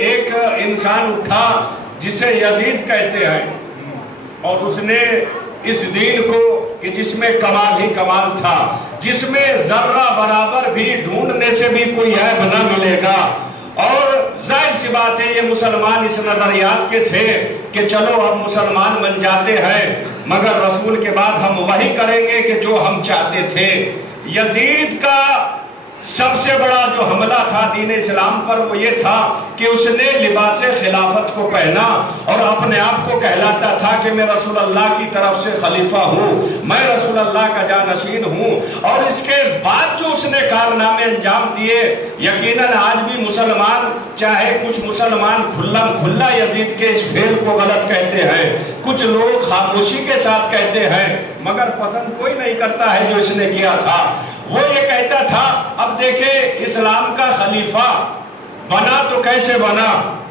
ایک انسان اٹھا جسے یزید کہتے ہیں، اور اس نے اس دین کو کہ جس میں کمال ہی کمال تھا، جس میں ذرہ برابر بھی ڈھونڈنے سے بھی کوئی عیب نہ ملے گا، اور ظاہر سی بات ہے یہ مسلمان اس نظریات کے تھے کہ چلو اب مسلمان بن جاتے ہیں مگر رسول کے بعد ہم وہی کریں گے کہ جو ہم چاہتے تھے۔ یزید کا سب سے بڑا جو حملہ تھا دین اسلام پر وہ یہ تھا کہ اس نے لباس خلافت کو پہنا اور اپنے آپ کو کہلاتا تھا کہ میں رسول اللہ کی طرف سے خلیفہ ہوں، میں رسول اللہ کا جانشین ہوں، اور اس کے بعد جو اس نے کارنامے انجام دیے، یقیناً آج بھی مسلمان چاہے کچھ مسلمان کھلا یزید کے اس فعل کو غلط کہتے ہیں، کچھ لوگ خاموشی کے ساتھ کہتے ہیں، مگر پسند کوئی نہیں کرتا ہے جو اس نے کیا تھا۔ وہ یہ کہتا تھا اب دیکھیں اسلام کا خلیفہ بنا تو کیسے بنا،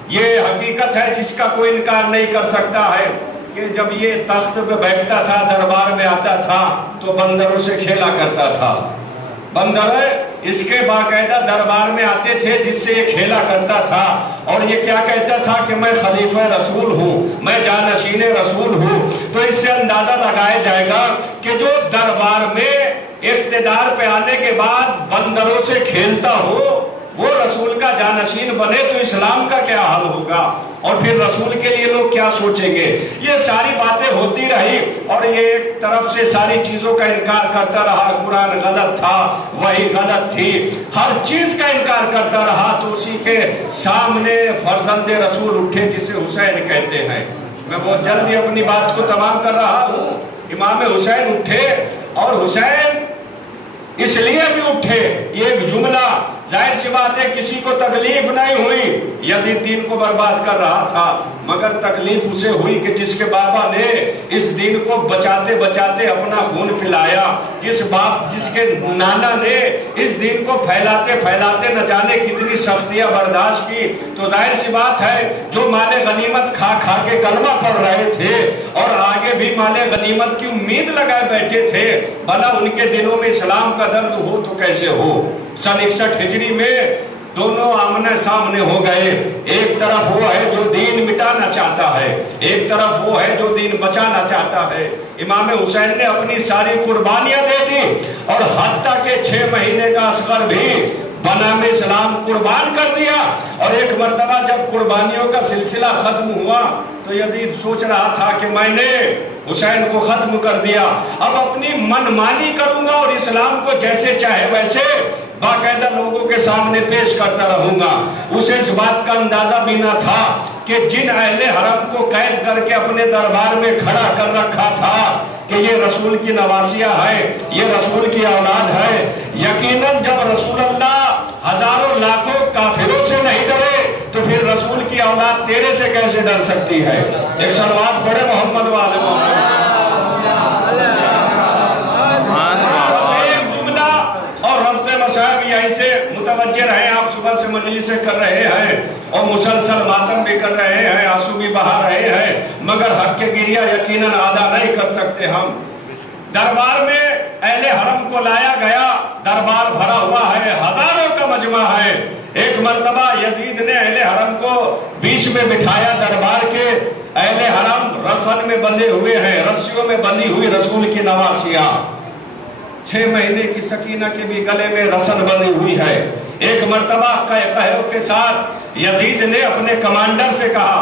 یہ حقیقت ہے جس کا کوئی انکار نہیں کر سکتا ہے کہ جب یہ تخت پہ بیٹھتا تھا دربار میں آتا تھا تو بندروں سے کھیلا کرتا تھا، بندر اس کے باقاعدہ دربار میں آتے تھے جس سے یہ کھیلا کرتا تھا، اور یہ کیا کہتا تھا کہ میں خلیفہ رسول ہوں، میں جانشین رسول ہوں۔ تو اس سے اندازہ لگایا جائے گا کہ جو دربار میں اقتدار پہ آنے کے بعد بندروں سے کھیلتا ہو وہ رسول کا جانشین بنے تو اسلام کا کیا حال ہوگا، اور پھر رسول کے لیے لوگ کیا سوچیں گے۔ یہ ساری باتیں ہوتی رہی اور یہ ایک طرف سے ساری چیزوں کا انکار کرتا رہا، قرآن غلط تھا، وحی غلط تھی، ہر چیز کا انکار کرتا رہا، تو اسی کے سامنے فرزند رسول اٹھے جسے حسین کہتے ہیں۔ میں بہت جلدی اپنی بات کو تمام کر رہا ہوں۔ امام حسین اٹھے، اور حسین اس لیے بھی اٹھے، یہ ایک جملہ ظاہر سی بات ہے کسی کو تکلیف نہیں ہوئی، یزید دین کو برباد کر رہا تھا، مگر تکلیف اسے ہوئی کہ جس کے بابا نے اس دین کو بچاتے بچاتے اپنا خون پلایا، جس کے نانا نے اس دین کو پھیلاتے پھیلاتے نہ جانے کتنی سختیاں برداشت کی، تو ظاہر سی بات ہے جو مال غنیمت کھا کھا کے کلمہ پڑھ رہے تھے اور آگے بھی مال غنیمت کی امید لگائے بیٹھے تھے، بھلا ان کے دلوں میں اسلام کا درد ہو تو کیسے ہو۔ سن 61 ہجری میں دونوں آمنے سامنے ہو گئے، ایک طرف وہ ہے جو دین مٹانا چاہتا ہے، ایک طرف وہ ہے جو دین بچانا چاہتا ہے۔ امام حسین نے اپنی ساری قربانیاں دے دی، اور حتیٰ کہ 6 مہینے کا اصغر بھی بنام اسلام قربان کر دیا، اور ایک مرتبہ جب قربانیوں کا سلسلہ ختم ہوا تو یزید سوچ رہا تھا کہ میں نے حسین کو ختم کر دیا، اب اپنی من مانی کروں گا اور اسلام کو جیسے چاہے ویسے باقاعدہ لوگوں کے سامنے پیش کرتا رہوں گا۔ اسے اس بات کا اندازہ بھی نہ تھا کہ جن اہل حرم کو قید کر کے اپنے دربار میں کھڑا کر رکھا تھا کہ یہ رسول کی نواسیہ ہے، یہ رسول کی اولاد ہے، یقیناً جب رسول اللہ ہزاروں لاکھوں کافروں سے نہیں ڈرے تو پھر رسول کی اولاد تیرے سے کیسے ڈر سکتی ہے۔ ایک صلوات پڑھے محمد والے محمد۔ صاحب یہیں سے متوجہ رہے، آپ صبح سے مجلسیں کر رہے ہیں اور مسلسل ماتم بھی کر رہے ہیں، آنسو بھی بہا رہے ہیں، مگر حق کے گریہ یقیناً ادا نہیں کر سکتے ہم۔ دربار میں اہل حرم کو لایا گیا، دربار بھرا ہوا ہے، ہزاروں کا مجمع ہے۔ ایک مرتبہ یزید نے اہل حرم کو بیچ میں بٹھایا دربار کے، اہل حرم رسن میں بندھے ہوئے ہیں، رسیوں میں بندھی ہوئی رسول کی نواسیاں، 6 مہینے کی سکینہ کے بھی گلے میں رسن بندھی ہوئی ہے۔ ایک مرتبہ قہقہوں کے ساتھ یزید نے اپنے کمانڈر سے کہا،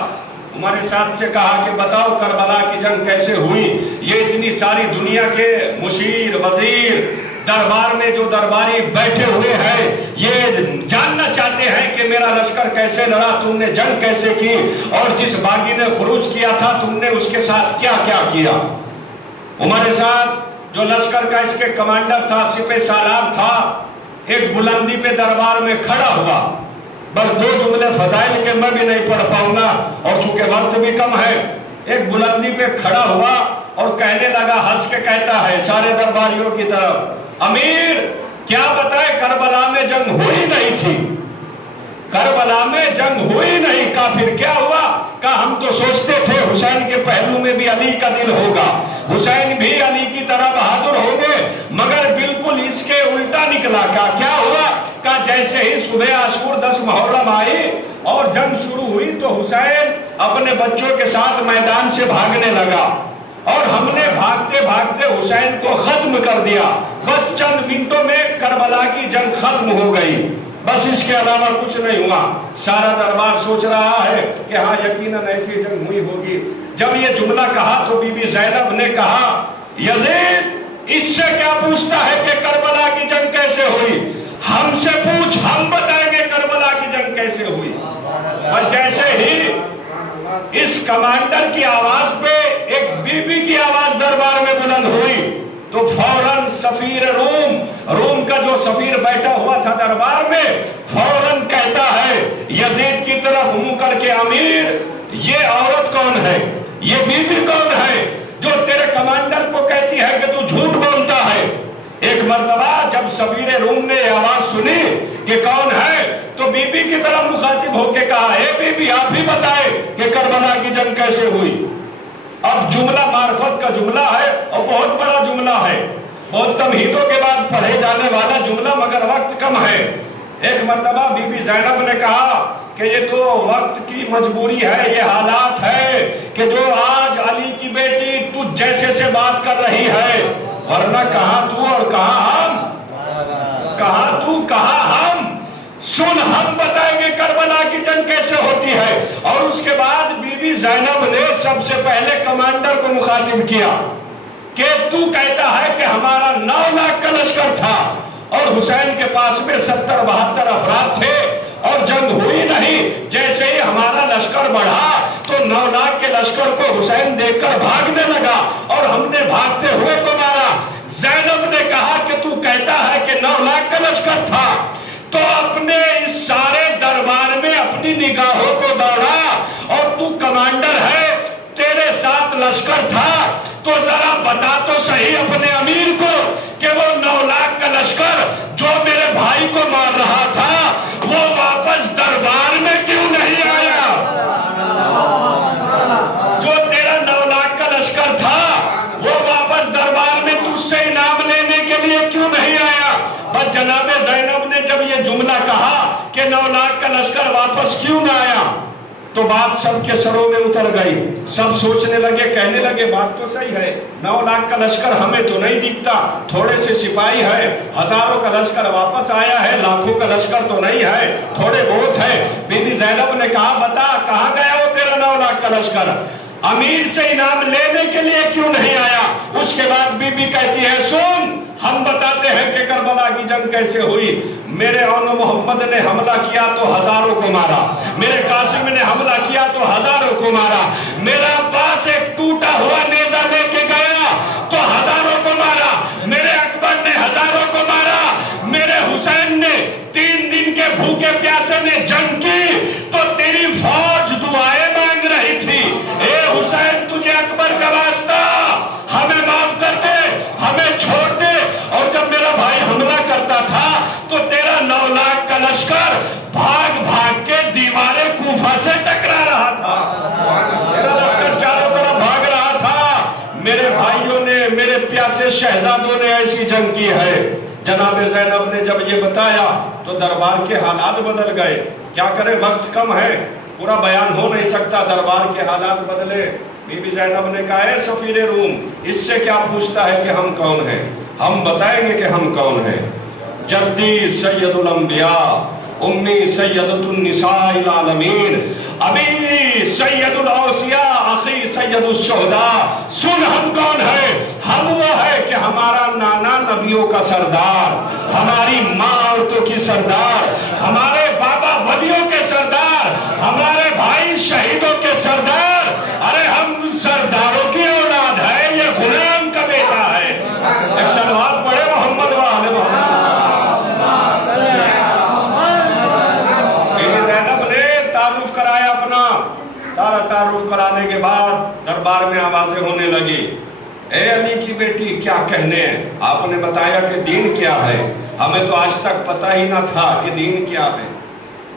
ہمارے ساتھ سے کہا کہ بتاؤ کربلا کی جنگ کیسے ہوئی، یہ اتنی ساری دنیا کے مشیر وزیر دربار میں جو درباری بیٹھے ہوئے ہیں یہ جاننا چاہتے ہیں کہ میرا لشکر کیسے لڑا، تم نے جنگ کیسے کی، اور جس باغی نے خروج کیا تھا تم نے اس کے ساتھ کیا کیا کیا۔ ہمارے ساتھ جو لشکر کا اس کے کمانڈر تھا، سپہ سالار تھا، ایک بلندی پہ دربار میں کھڑا ہوا، بس 2 جملے فضائل کے میں بھی نہیں پڑھ پاؤں گا اور چونکہ وقت بھی کم ہے، ایک بلندی پہ کھڑا ہوا اور کہنے لگا، ہنس کے کہتا ہے سارے درباریوں کی طرف، امیر کیا بتائے کربلا میں جنگ ہوئی نہیں تھی، کربلا میں جنگ ہوئی نہیں، کہا پھر کیا ہوا؟ کہا ہم تو سوچتے تھے حسین کے پہلو میں بھی علی کا دل ہوگا، حسین بھی علی کی طرح بہادر ہوں گے، مگر بالکل اس کے الٹا نکلا۔ کہا کیا ہوا؟ کہا جیسے ہی صبح عاشور 10 محرم آئی اور جنگ شروع حسین اپنے بچوں کے ساتھ میدان سے بھاگنے لگا اور ہم نے بھاگتے بھاگتے حسین کو ختم کر دیا. بس چند منٹوں میں کربلا کی جنگ ختم ہو گئی. بس اس کے علاوہ کچھ نہیں ہوا. سارا دربار سوچ رہا ہے کہ ہاں یقیناً ایسی جنگ ہوئی ہوگی. جب یہ جملہ کہا تو بی بی زینب نے کہا یزید اس سے کیا پوچھتا ہے کہ کربلا کی جنگ کیسے ہوئی؟ ہم سے پوچھ، ہم بتائیں گے کربلا کی جنگ کیسے ہوئی. اور جیسے ہی اس کمانڈر کی آواز پہ ایک بی بی کی آواز دربار میں بلند ہوئی تو فوراً سفیر روم کا جو سفیر بیٹھا ہوا تھا دربار میں فوراً کہتا ہے یزید کی طرف منہ کر کے امیر یہ عورت کون ہے، یہ بی بی کون ہے جو تیرے کمانڈر کو کہتی ہے کہ تو جھوٹ بولتا ہے. ایک مرتبہ جب سفیر روم نے یہ آواز سنی کہ کون ہے تو بی بی کی طرف مخاطب ہو کے کہا اے بی بی آپ ہی بتائے کہ کربلا کی جنگ کیسے ہوئی. اب جملہ معرفت کا جملہ ہے اور بہت بڑا جملہ ہے، بہت تمہیدوں کے بعد پڑھے جانے والا جملہ، مگر وقت کم ہے. ایک مرتبہ بی بی زینب نے کہا کہ یہ تو وقت کی مجبوری ہے، یہ حالات ہے کہ جو آج علی کی بیٹی تجھ جیسے سے بات کر رہی ہے، ورنہ کہاں تو اور کہاں ہم، کہاں تو کہاں ہم. سن ہم بتائیں گے کربلا کی جنگ کیسے ہوتی ہے. اور اس کے بعد بی بی زینب نے سب سے پہلے کمانڈر کو مخاطب کیا کہ تو کہتا ہے کہ ہمارا 9 لاکھ کا لشکر تھا اور حسین کے پاس میں 70-72 افراد تھے اور جنگ ہوئی نہیں. جیسے ہی ہمارا لشکر بڑھا تو 9 لاکھ کے لشکر کو حسین دیکھ کر بھاگنے لگا اور ہم نے بھاگتے ہوئے کو مارا. زینب نے کہا کہ تو کہتا ہے کہ 9 لاکھ کا لشکر تھا تو اپنے اس سارے دربار میں اپنی نگاہوں کو دوڑا اور تو کمانڈر ہے، تیرے ساتھ لشکر تھا تو ذرا بتا تو صحیح اپنے امیر کو کہ وہ 9 لاکھ کا لشکر جو میرے بھائی کو مار رہا تھا وہ واپس دربار میں کیوں نہیں آیا؟ جو تیرا 9 لاکھ کا لشکر تھا وہ واپس دربار میں تجھ سے انعام لینے کے لیے کیوں نہیں آیا؟ بس جناب زینب نے جب یہ جملہ کہا کہ 9 لاکھ کا لشکر واپس کیوں نہ آیا تو بات سب کے سروں میں اتر گئی. سب سوچنے لگے، کہنے لگے بات تو صحیح ہے، 9 لاکھ کا لشکر ہمیں تو نہیں دکھتا، تھوڑے سے سپاہی ہے، ہزاروں کا لشکر واپس آیا ہے، لاکھوں کا لشکر تو نہیں ہے، تھوڑے بہت ہے. بی بی زینب نے کہا بتا کہاں گیا وہ تیرا 9 لاکھ کا لشکر، امیر سے انعام لینے کے لیے کیوں نہیں آیا؟ اس کے بعد بی بی کہتی ہے سن ہم بتاتے ہیں کہ کربلا کی جنگ کیسے ہوئی. میرے اون محمد نے حملہ کیا تو ہزاروں کو مارا، میرے قاسم نے حملہ کیا تو ہزاروں کو مارا، میرا عباس ایک ٹوٹا ہوا نیزہ لے کے گیا تو ہزاروں کو مارا، میرے اکبر نے ہزاروں کو مارا، میرے حسین نے 3 دن کے بھوکے پیاسے نے جنگ کی تو تیری فوج دعائیں مانگ رہی تھی. اے حسین تجھے اکبر کا واسطہ ہمیں معاف کر دے، ہمیں چھوڑ دے. اور جب میرا بھائی حملہ کرتا تھا تو تیرا 9 لاکھ کا لشکر بھاگ بھاگ کے دیوارے کوفہ سے ٹکرا رہا تھا، میرا لشکر چاروں طرف بھاگ رہا تھا. میرے بھائیوں نے، میرے پیاسے شہزادوں نے ایسی جنگ کی ہے. جناب زینب نے جب یہ بتایا تو دربار کے حالات بدل گئے. کیا کرے وقت کم ہے، پورا بیان ہو نہیں سکتا، دربار کے حالات بدلے. بی بی زینب نے کہا اے سفیر روم اس سے کیا پوچھتا ہے کہ ہم کون ہیں؟ ہم بتائیں گے کہ ہم کون ہیں. جدی سید الانبیاء، امی سیدۃ النساء العالمین، ابی سید الاوصیاء، اخی سید الشہداء. سن ہم کون ہیں؟ ہم وہ ہے کہ ہمارا نانا نبیوں کا سردار، ہماری ماں عورتوں کی سردار، ہمارے بابا ولیوں کے سردار، ہمارے بھائی شہیدوں کے سردار. ارے ہم سرداروں کی اولاد ہے، یہ غلام کا بیٹا ہے. ایک صلوات پڑھے محمد و آل محمد. زینب نے تعارف کرایا اپنا. سارا تعارف کرانے کے بعد دربار میں آوازیں ہونے لگی اے علی کی بیٹی کیا کہنے ہیں؟ آپ نے بتایا کہ دین کیا ہے، ہمیں تو آج تک پتہ ہی نہ تھا کہ دین کیا ہے.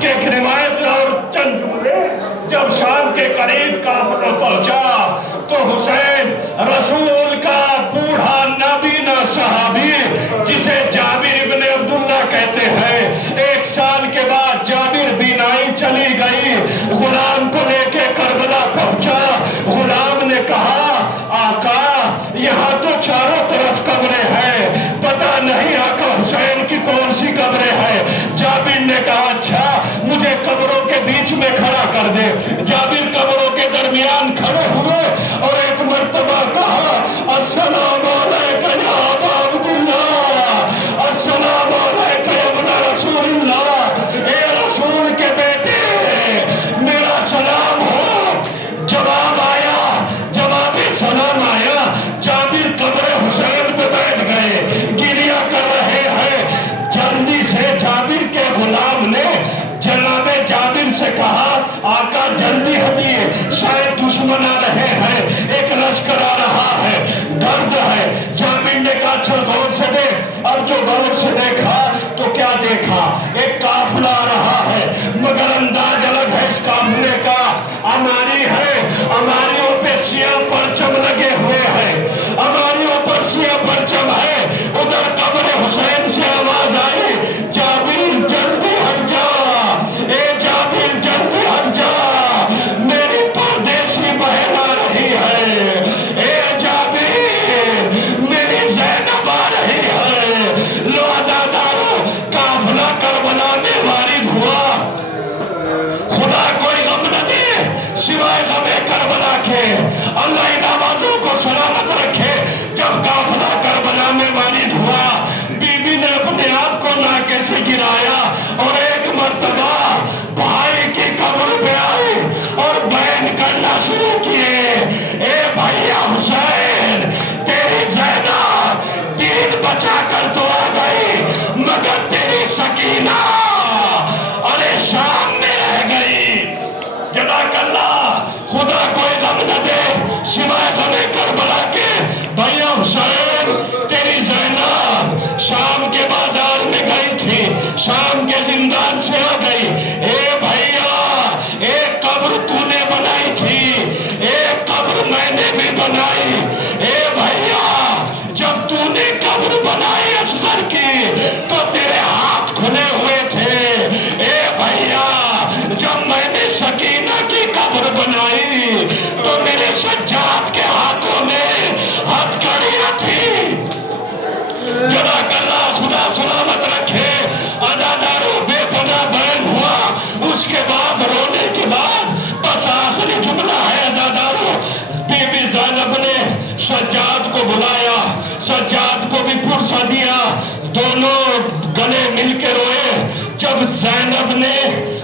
کی ایک روایت اور چند جملے. جب شام کے قریب قافلہ پہنچا تو حسین رسول کا بوڑھا نابینا صحابی جسے جابر ابن عبداللہ کہتے ہیں، 1 سال کے بعد جابر بینائی چلی گئی، غلام کو لے کے کربلا پہنچا. غلام نے کہا آقا یہاں تو چاروں طرف قبریں ہیں، پتہ نہیں آقا حسین کی کون سی قبریں ہیں. جابر نے کہا اچھا مجھے قبروں کے بیچ میں کھڑا کر دے. جابر قبروں کے درمیان کھڑے ہوئے اور ایک مرتبہ کہا السلام علیکہ یا ابا عبداللہ، السلام علیکہ یا ابن رسول اللہ، اے رسول کے بیٹے میرا سلام ہو. جواب آیا، جواب سلام آیا. جابر قبر حسین پہ بیٹھ گئے، گریہ کر رہے ہیں. جلدی سے جابر کے غلام نے جناب جابر سے کہا آقا جلدی ہٹیے، شاید دشمن آ رہے ہیں، ایک لشکر آ رہا ہے، درد ہے. جابر نے کہا چل غور سے دیکھ. اب جو غور سے دیکھا تو کیا دیکھا؟ ایک قافلہ آ رہا ہے، مگر انداز الگ ہے اس قافلے کا. اماری ہے، اماریوں پہ سیاہ پرچم لگے ہوئے ہیں، اماریوں پر سیاہ پرچم ہے. ادھر قبر حسین سے آواز آئی جابر جلدی ہٹ جا، اے جابر جلدی ہٹ جا، میری پردیسی بہن آ رہی ہے. اے جابر میری زینب آ رہی ہے. لو عزادارو قافلہ کربلا میں وارد ہوا. خدا کوئی غم نہ دے سوائے غم کربلا کے، اللہ ان آوازوں کو سلامت رکھے. جب قافلہ کربلا میں وارد ہوا بی بی نے اپنے آپ کو ناکے سے گرایا اور ایک مرتبہ بھائی کی قبر پہ آئی اور بیان کرنا شروع کیے. اے بھائیا حسین تیری زینب دین بچا کر تو آ گئی، مگر تیری سکینہ ارے شام میں رہ گئی. جزاک اللہ. خدا کوئی غم نہ دے سوائے غم کربلا کے. بھائیا حسین تیری زینب شام کے بازار میں گئی تھی، شام کے زندان سے آ گئی. اے بھائیا ایک قبر تو نے بنائی تھی، ایک قبر میں نے بھی بنائی. اے بھائیا جب تو نے قبر بنائی اصغر کی تو تیرے ہاتھ کھلے ہوئے تھے. اے بھائیا جب میں نے سکینہ کی قبر بنائی تو میرے سجاد کے ہاتھوں میں ہتھکڑیاں تھی. جزاک اللہ. خدا سلامت رکھے. عزادارو بے پناہ بیان ہوا. اس کے بعد رونے کے بعد بس آخری جملہ ہے عزادارو. بی بی زینب نے سجاد کو بلایا، سجاد کو بھی پرسہ دیا، دونوں گلے مل کے روئے. جب زینب نے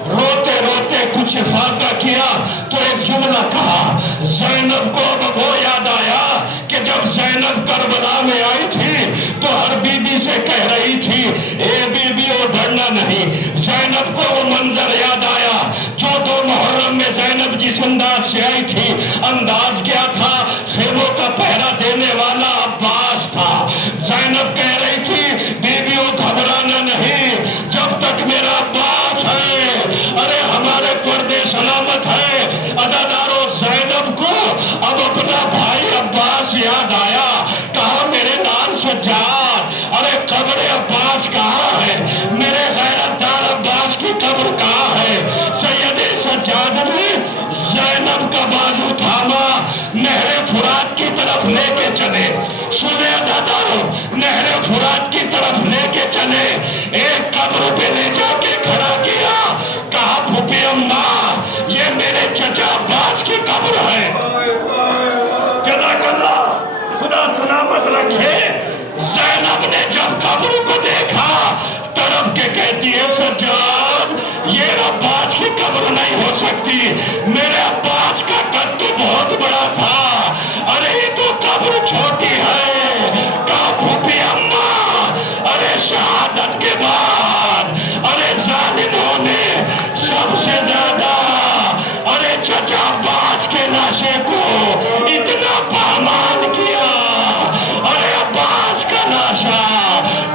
روتے روتے کچھ افاقہ کیا تو ایک جملہ کہا. زینب کو اب وہ یاد آیا کہ جب زینب کربلا میں آئی تھی تو ہر بی بی سے کہہ رہی تھی اے بی بی او ڈرنا نہیں. زینب کو وہ منظر یاد آیا جو 2 محرم میں زینب جس انداز سے آئی تھی. انداز کیا تھا؟ خیموں کا پہرا دینے والا عباس تھا. زینب کہہ رہی تھی بی بی او گھبرانا نہیں، جب تک میرا عباس ہے ارے ہمارے پردے سلامت ہے. عزادارو زینب کو اب اپنا بھائی عباس یاد آیا. کہا میرے نام سجاد ارے قبر عباس کہاں ہے؟ میرے غیرت دار عباس کی قبر کہاں ہے؟ سید سجاد نے زینب کا بازو تھاما، نہر فرات کی طرف لے کے چلے. سنے عزادارو نہر فرات کی طرف لے کے چلے. ایک قبر پہ لے جا کے کھڑا کیا. کہا پھوپھی اماں یہ میرے چچا عباس کی قبر ہے. جزاک اللہ. خدا سلامت رکھے. زینب نے جب قبر کو دیکھا تڑپ کے کہتی ہے سجاد یہ عباس کی قبر نہیں ہو سکتی، میرے عباس کا قد تو بہت بڑا تھا، ارے یہ تو قبر چھوٹی ہے. کہا پھوپھی اماں ارے شہادت کے بعد ارے ظالموں نے سب سے زیادہ ارے چچا عباس کے لاشے کو اتنا پامال کیا. ارے عباس کا لاشا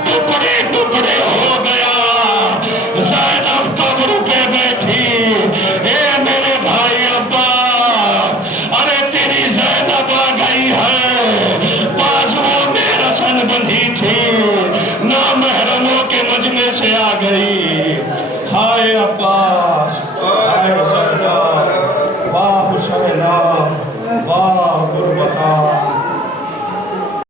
ٹکڑے ٹکڑے ہو گیا. زینب قبر پہ واہ واہ غربتا